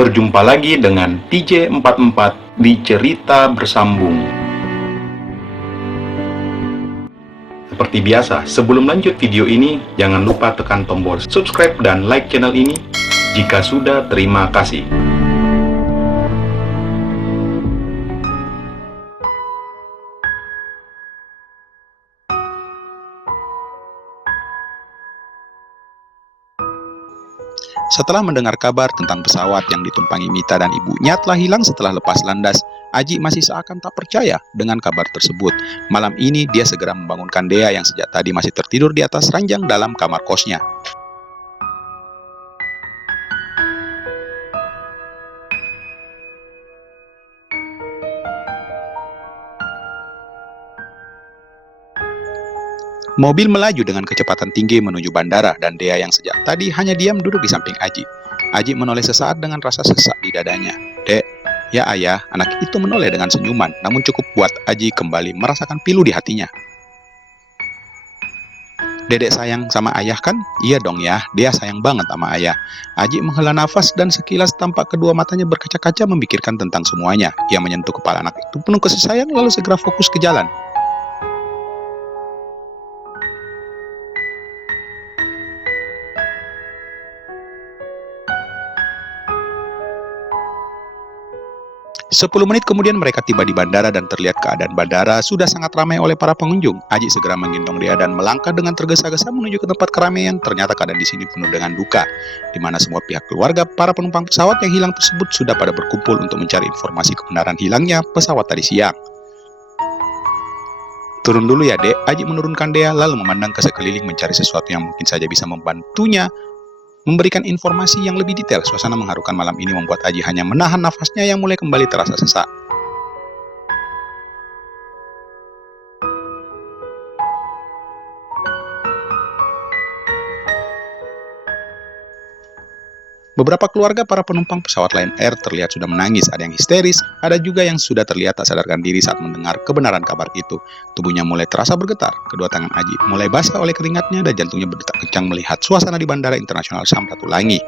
Berjumpa lagi dengan TJ44 di Cerita Bersambung. Seperti biasa, sebelum lanjut video ini, jangan lupa tekan tombol subscribe dan like channel ini. Jika sudah, terima kasih. Setelah mendengar kabar tentang pesawat yang ditumpangi Mita dan ibunya telah hilang setelah lepas landas, Aji masih seakan tak percaya dengan kabar tersebut. Malam ini dia segera membangunkan Dea yang sejak tadi masih tertidur di atas ranjang dalam kamar kosnya. Mobil melaju dengan kecepatan tinggi menuju bandara dan Dea yang sejak tadi hanya diam duduk di samping Aji. Aji menoleh sesaat dengan rasa sesak di dadanya. "Dek, ya ayah," anak itu menoleh dengan senyuman, namun cukup buat Aji kembali merasakan pilu di hatinya. "Dedek sayang sama ayah kan?" "Iya dong ya, Dea sayang banget sama ayah." Aji menghela nafas dan sekilas tampak kedua matanya berkaca-kaca memikirkan tentang semuanya. Ia menyentuh kepala anak itu penuh kasih sayang lalu segera fokus ke jalan. Sepuluh menit kemudian mereka tiba di bandara dan terlihat keadaan bandara sudah sangat ramai oleh para pengunjung. Aji segera menggendong Dea dan melangkah dengan tergesa-gesa menuju ke tempat keramaian. Ternyata keadaan di sini penuh dengan duka, di mana semua pihak keluarga para penumpang pesawat yang hilang tersebut sudah pada berkumpul untuk mencari informasi kebenaran hilangnya pesawat tadi siang. "Turun dulu ya, Dek." Aji menurunkan Dea lalu memandang ke sekeliling mencari sesuatu yang mungkin saja bisa membantunya memberikan informasi yang lebih detail. Suasana mengharukan malam ini membuat Aji hanya menahan nafasnya yang mulai kembali terasa sesak. Beberapa keluarga para penumpang pesawat Lion Air terlihat sudah menangis, ada yang histeris, ada juga yang sudah terlihat tak sadarkan diri saat mendengar kebenaran kabar itu. Tubuhnya mulai terasa bergetar, kedua tangan Aji mulai basah oleh keringatnya dan jantungnya berdetak kencang melihat suasana di Bandara Internasional Samratulangi.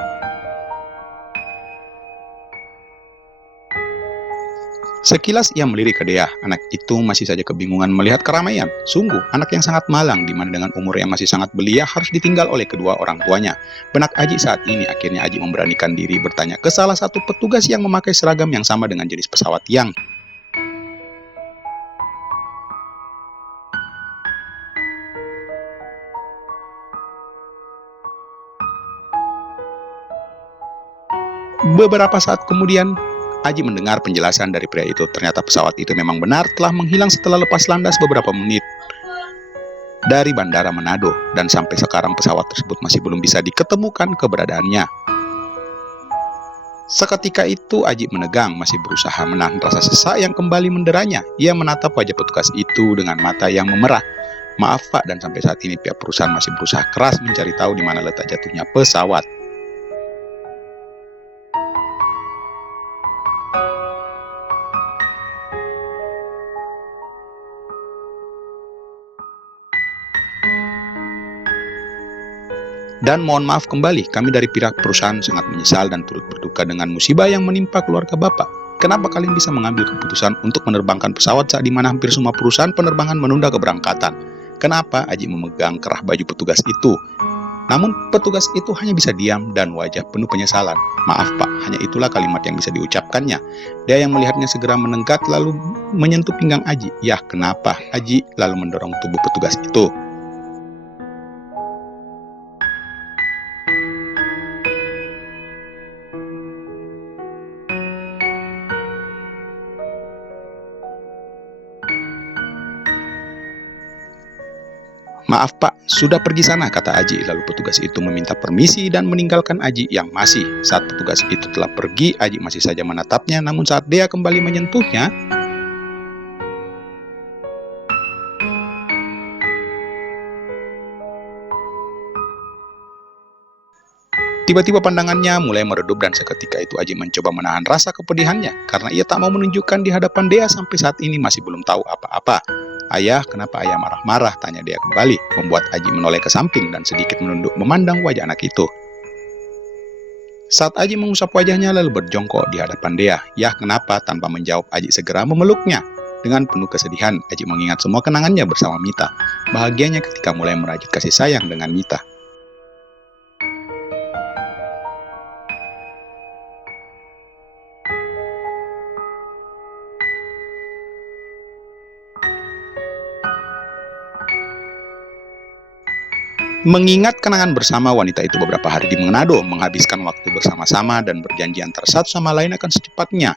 Sekilas ia melirik ke Dea, anak itu masih saja kebingungan melihat keramaian. Sungguh, anak yang sangat malang, di mana dengan umur yang masih sangat belia harus ditinggal oleh kedua orang tuanya. Benak Aji saat ini, akhirnya Aji memberanikan diri bertanya ke salah satu petugas yang memakai seragam yang sama dengan jenis pesawat yang beberapa saat kemudian Aji mendengar penjelasan dari pria itu. Ternyata pesawat itu memang benar telah menghilang setelah lepas landas beberapa menit dari Bandara Manado, dan sampai sekarang pesawat tersebut masih belum bisa diketemukan keberadaannya. Seketika itu Aji menegang, masih berusaha menahan rasa sesak yang kembali menderanya. Ia menatap wajah petugas itu dengan mata yang memerah. "Maaf Pak," dan sampai saat ini pihak perusahaan masih berusaha keras mencari tahu di mana letak jatuhnya pesawat. Dan mohon maaf kembali, kami dari pihak perusahaan sangat menyesal dan turut berduka dengan musibah yang menimpa keluarga Bapak. Kenapa kalian bisa mengambil keputusan untuk menerbangkan pesawat saat di mana hampir semua perusahaan penerbangan menunda keberangkatan? Kenapa?" Aji memegang kerah baju petugas itu. Namun petugas itu hanya bisa diam dan wajah penuh penyesalan. "Maaf Pak," hanya itulah kalimat yang bisa diucapkannya. Dia yang melihatnya segera menenggat lalu menyentuh pinggang Aji. "Yah, kenapa?" Aji lalu mendorong tubuh petugas itu. "Maaf Pak, sudah pergi sana," kata Aji. Lalu petugas itu meminta permisi dan meninggalkan Aji yang masih. Saat petugas itu telah pergi, Aji masih saja menatapnya, namun saat Dea kembali menyentuhnya, tiba-tiba pandangannya mulai meredup dan seketika itu Aji mencoba menahan rasa kepedihannya karena ia tak mau menunjukkan di hadapan Dea sampai saat ini masih belum tahu apa-apa. "Ayah, kenapa ayah marah-marah?" tanya Dea kembali, membuat Aji menoleh ke samping dan sedikit menunduk memandang wajah anak itu. Saat Aji mengusap wajahnya lalu berjongkok di hadapan Dea. "Yah, kenapa?" Tanpa menjawab, Aji segera memeluknya. Dengan penuh kesedihan, Aji mengingat semua kenangannya bersama Mita. Bahagianya ketika mulai merajut kasih sayang dengan Mita. Mengingat kenangan bersama wanita itu beberapa hari di Manado, menghabiskan waktu bersama-sama dan berjanji antara satu sama lain akan secepatnya.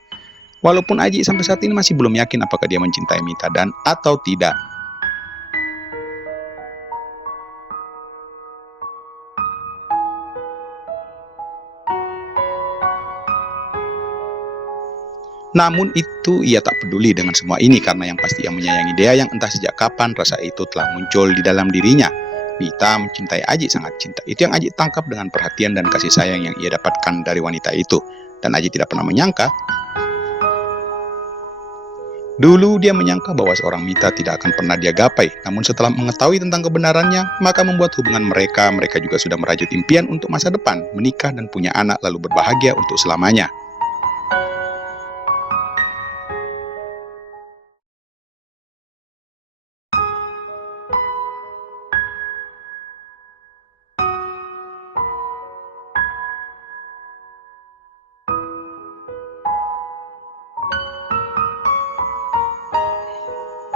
Walaupun Aji sampai saat ini masih belum yakin apakah dia mencintai Mita dan atau tidak. Namun itu ia tak peduli dengan semua ini karena yang pasti ia menyayangi Dea yang entah sejak kapan rasa itu telah muncul di dalam dirinya. Mita mencintai Aji sangat cinta. Itu yang Aji tangkap dengan perhatian dan kasih sayang yang ia dapatkan dari wanita itu. Dan Aji tidak pernah menyangka. Dulu dia menyangka bahwa seorang Mita tidak akan pernah dia gapai. Namun setelah mengetahui tentang kebenarannya, maka membuat hubungan mereka juga sudah merajut impian untuk masa depan, menikah dan punya anak lalu berbahagia untuk selamanya.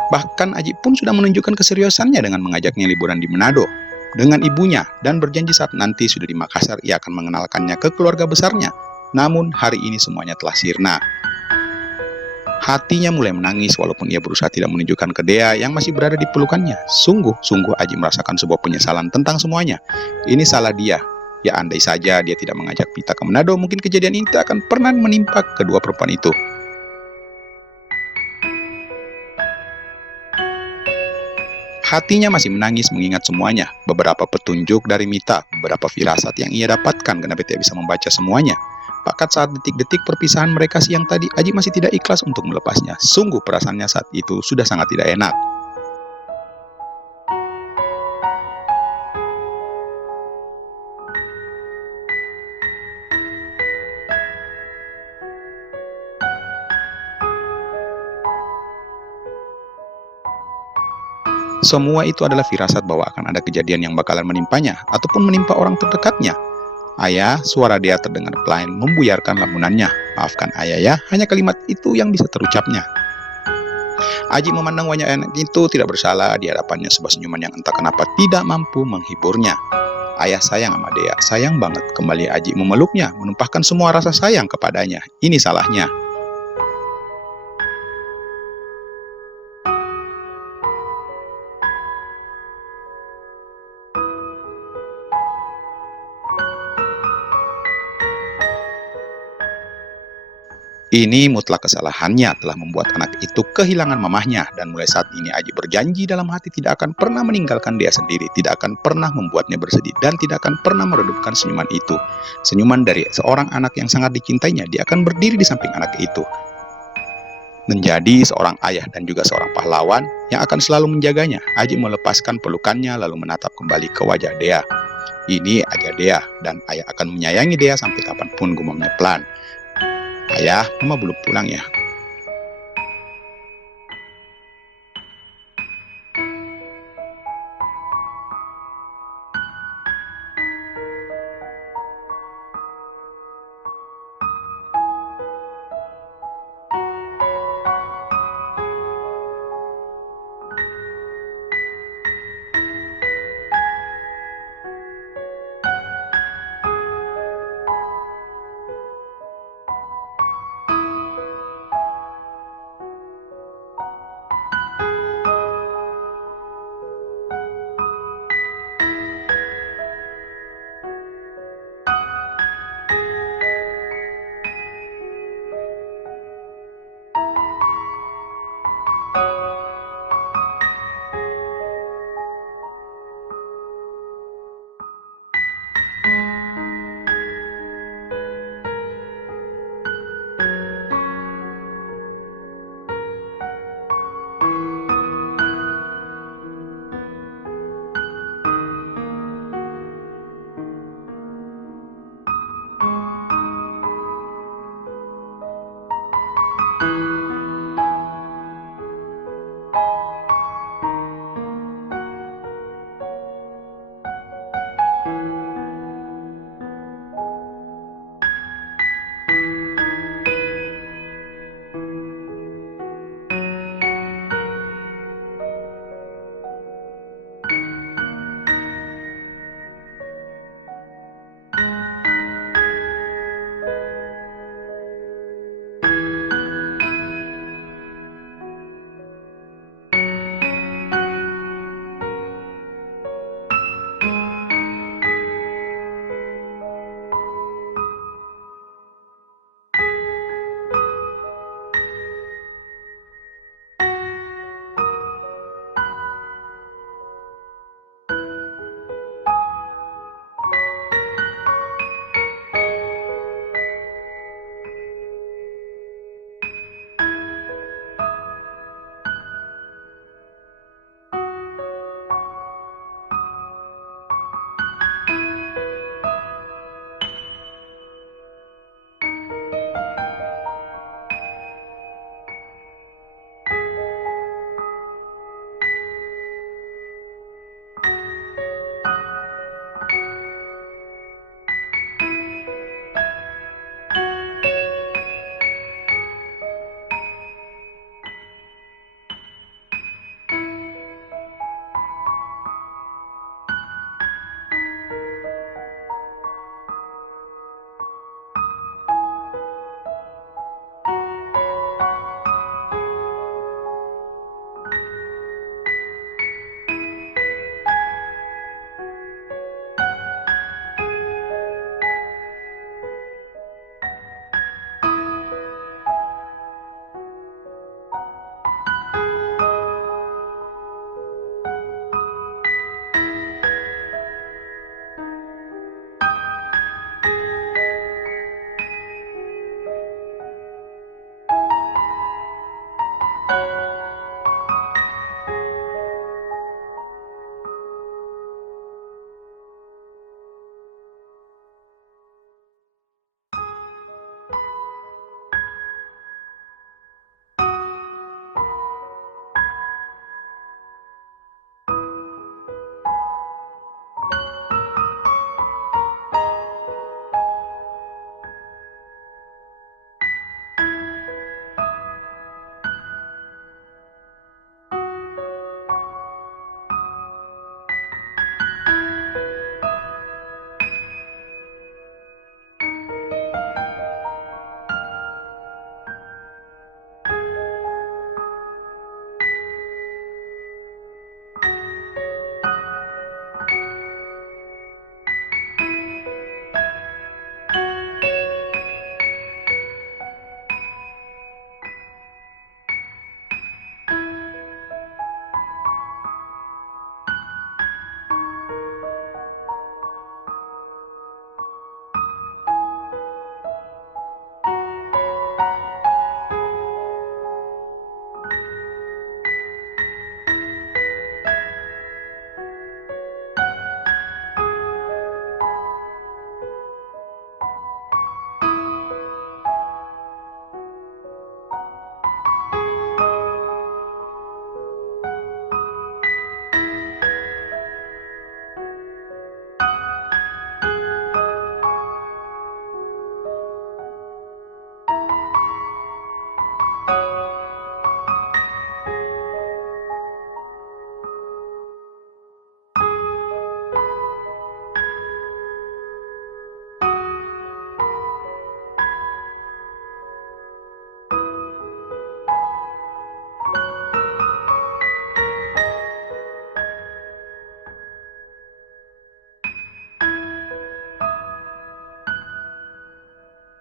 Bahkan Aji pun sudah menunjukkan keseriusannya dengan mengajaknya liburan di Manado dengan ibunya dan berjanji saat nanti sudah di Makassar ia akan mengenalkannya ke keluarga besarnya. Namun hari ini semuanya telah sirna. Hatinya mulai menangis walaupun ia berusaha tidak menunjukkan ke Dea yang masih berada di pelukannya. Sungguh Aji merasakan sebuah penyesalan tentang semuanya. Ini salah dia. Ya andai saja dia tidak mengajak Mita ke Manado, mungkin kejadian ini tak akan pernah menimpa kedua perempuan itu. Hatinya masih menangis mengingat semuanya, beberapa petunjuk dari Mita, beberapa firasat yang ia dapatkan, kenapa tidak bisa membaca semuanya. Bahkan saat detik-detik perpisahan mereka siang tadi, Aji masih tidak ikhlas untuk melepasnya. Sungguh perasaannya saat itu sudah sangat tidak enak. Semua itu adalah firasat bahwa akan ada kejadian yang bakalan menimpanya ataupun menimpa orang terdekatnya. "Ayah," suara Dea terdengar pelan membuyarkan lamunannya. "Maafkan ayah ya," hanya kalimat itu yang bisa terucapnya. Aji memandang wajah anak itu tidak bersalah di hadapannya sebuah senyuman yang entah kenapa tidak mampu menghiburnya. "Ayah sayang sama Dea, sayang banget." Kembali Aji memeluknya, menumpahkan semua rasa sayang kepadanya. Ini salahnya. Ini mutlak kesalahannya telah membuat anak itu kehilangan mamahnya dan mulai saat ini Aji berjanji dalam hati tidak akan pernah meninggalkan dia sendiri, tidak akan pernah membuatnya bersedih dan tidak akan pernah meredupkan senyuman itu. Senyuman dari seorang anak yang sangat dicintainya, dia akan berdiri di samping anak itu. Menjadi seorang ayah dan juga seorang pahlawan yang akan selalu menjaganya. Aji melepaskan pelukannya lalu menatap kembali ke wajah Dea. "Ini aja Dea dan ayah akan menyayangi Dea sampai kapanpun," gumamnya pelan. "Ayah, mama belum pulang ya.